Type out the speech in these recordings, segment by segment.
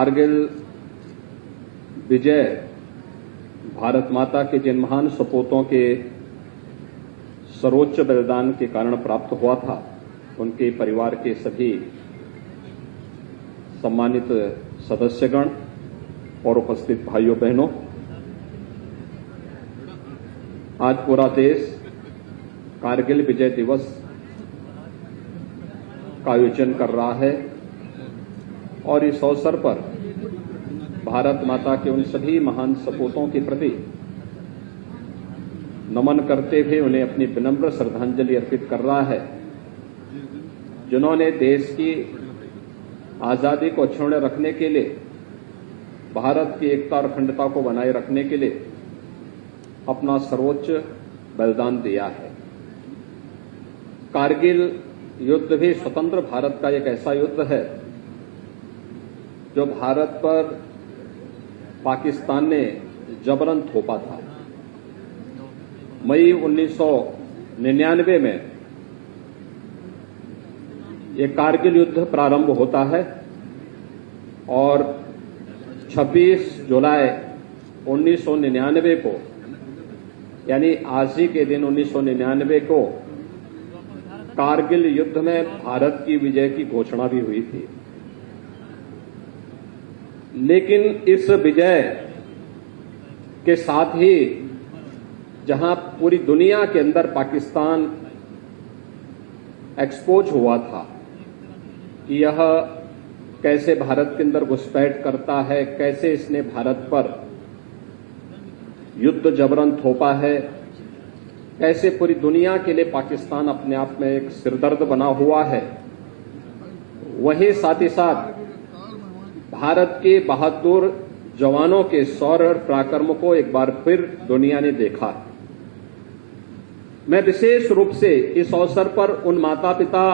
कारगिल विजय भारत माता के जिन महान सपूतों के सर्वोच्च बलिदान के कारण प्राप्त हुआ था, उनके परिवार के सभी सम्मानित सदस्यगण और उपस्थित भाइयों बहनों, आज पूरा देश कारगिल विजय दिवस का आयोजन कर रहा है और इस अवसर पर भारत माता के उन सभी महान सपूतों के प्रति नमन करते हुए उन्हें अपनी विनम्र श्रद्धांजलि अर्पित कर रहा है, जिन्होंने देश की आजादी को अक्षुण्ण रखने के लिए, भारत की एकता और अखंडता को बनाए रखने के लिए अपना सर्वोच्च बलिदान दिया है। कारगिल युद्ध भी स्वतंत्र भारत का एक ऐसा युद्ध है जो भारत पर पाकिस्तान ने जबरन थोपा था। मई 1999 में ये कारगिल युद्ध प्रारंभ होता है और 26 जुलाई 1999 को, यानी आज ही के दिन 1999 को कारगिल युद्ध में भारत की विजय की घोषणा भी हुई थी। लेकिन इस विजय के साथ ही जहां पूरी दुनिया के अंदर पाकिस्तान एक्सपोज हुआ था कि यह कैसे भारत के अंदर घुसपैठ करता है, कैसे इसने भारत पर युद्ध जबरन थोपा है, कैसे पूरी दुनिया के लिए पाकिस्तान अपने आप में एक सिरदर्द बना हुआ है, वहीं साथ ही साथ भारत के बहादुर जवानों के शौर्य और पराक्रम को एक बार फिर दुनिया ने देखा। मैं विशेष रूप से इस अवसर पर उन माता पिता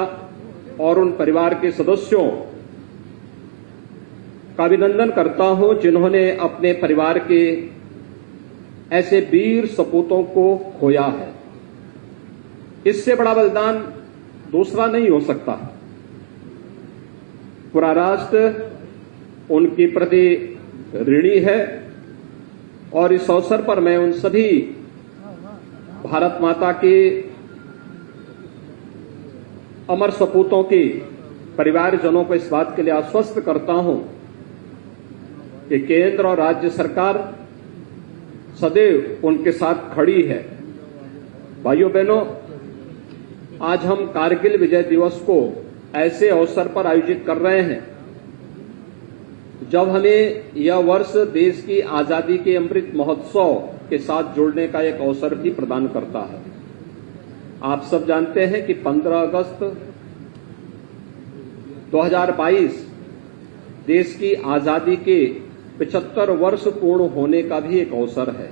और उन परिवार के सदस्यों का अभिनंदन करता हूं जिन्होंने अपने परिवार के ऐसे वीर सपूतों को खोया है। इससे बड़ा बलिदान दूसरा नहीं हो सकता। पूरा राष्ट्र उनके प्रति ऋणी है और इस अवसर पर मैं उन सभी भारत माता के अमर सपूतों के परिवारजनों को इस बात के लिए आश्वस्त करता हूं कि केंद्र और राज्य सरकार सदैव उनके साथ खड़ी है। भाइयों बहनों, आज हम कारगिल विजय दिवस को ऐसे अवसर पर आयोजित कर रहे हैं जब हमें यह वर्ष देश की आजादी के अमृत महोत्सव के साथ जुड़ने का एक अवसर भी प्रदान करता है। आप सब जानते हैं कि 15 अगस्त 2022 देश की आजादी के 75 वर्ष पूर्ण होने का भी एक अवसर है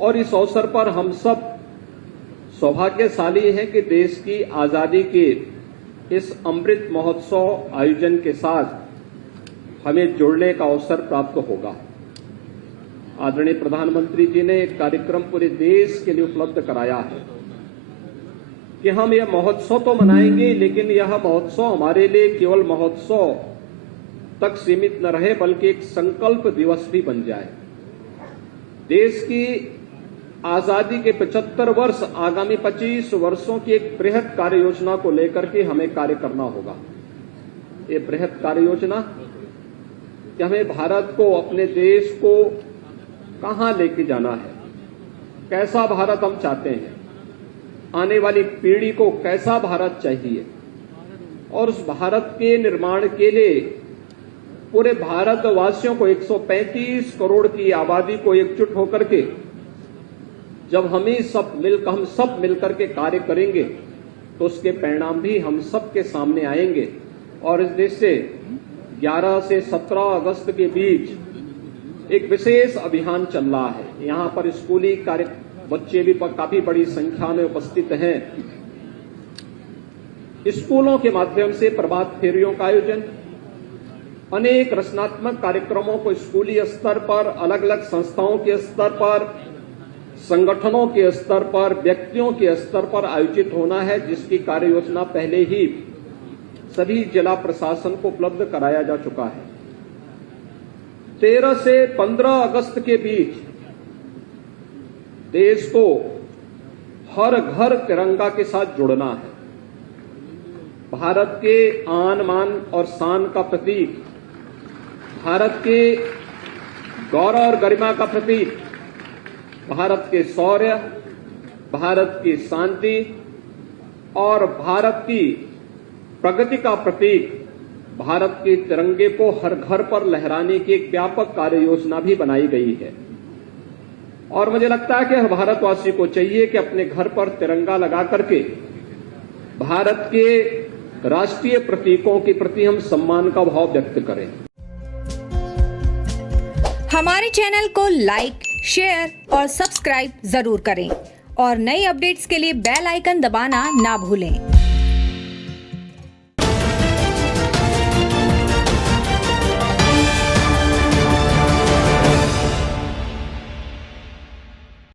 और इस अवसर पर हम सब सौभाग्यशाली हैं कि देश की आजादी के इस अमृत महोत्सव आयोजन के साथ हमें जुड़ने का अवसर प्राप्त होगा। आदरणीय प्रधानमंत्री जी ने एक कार्यक्रम पूरे देश के लिए उपलब्ध कराया है कि हम यह महोत्सव तो मनाएंगे, लेकिन यह महोत्सव हमारे लिए केवल महोत्सव तक सीमित न रहे बल्कि एक संकल्प दिवस भी बन जाए। देश की आजादी के 75 वर्ष, आगामी 25 वर्षों की एक बृहद कार्य योजना को लेकर के हमें कार्य करना होगा। ये बृहद कार्य योजना कि हमें भारत को, अपने देश को कहां लेके जाना है, कैसा भारत हम चाहते हैं, आने वाली पीढ़ी को कैसा भारत चाहिए और उस भारत के निर्माण के लिए पूरे भारतवासियों को, 135 करोड़ की आबादी को एकजुट होकर के जब हम सब मिलकर के कार्य करेंगे तो उसके परिणाम भी हम सब के सामने आएंगे। और इस देश से 11 से 17 अगस्त के बीच एक विशेष अभियान चल रहा है। यहां पर स्कूली बच्चे भी काफी बड़ी संख्या में उपस्थित हैं। स्कूलों के माध्यम से प्रभात फेरियों का आयोजन, अनेक रचनात्मक कार्यक्रमों को स्कूली स्तर पर, अलग अलग संस्थाओं के स्तर पर, संगठनों के स्तर पर, व्यक्तियों के स्तर पर आयोजित होना है, जिसकी कार्य योजना पहले ही सभी जिला प्रशासन को उपलब्ध कराया जा चुका है। 13 से 15 अगस्त के बीच देश को हर घर तिरंगा के साथ जुड़ना है। भारत के आन मान और शान का प्रतीक, भारत के गौरव और गरिमा का प्रतीक, भारत के शौर्य, भारत की शांति और भारत की प्रगति का प्रतीक भारत के तिरंगे को हर घर पर लहराने की एक व्यापक कार्य योजना भी बनाई गई है। और मुझे लगता है कि हर भारतवासी को चाहिए कि अपने घर पर तिरंगा लगा करके भारत के राष्ट्रीय प्रतीकों के प्रति हम सम्मान का भाव व्यक्त करें। हमारे चैनल को लाइक, शेयर और सब्सक्राइब जरूर करें और नई अपडेट्स के लिए बेल आइकन दबाना ना भूलें।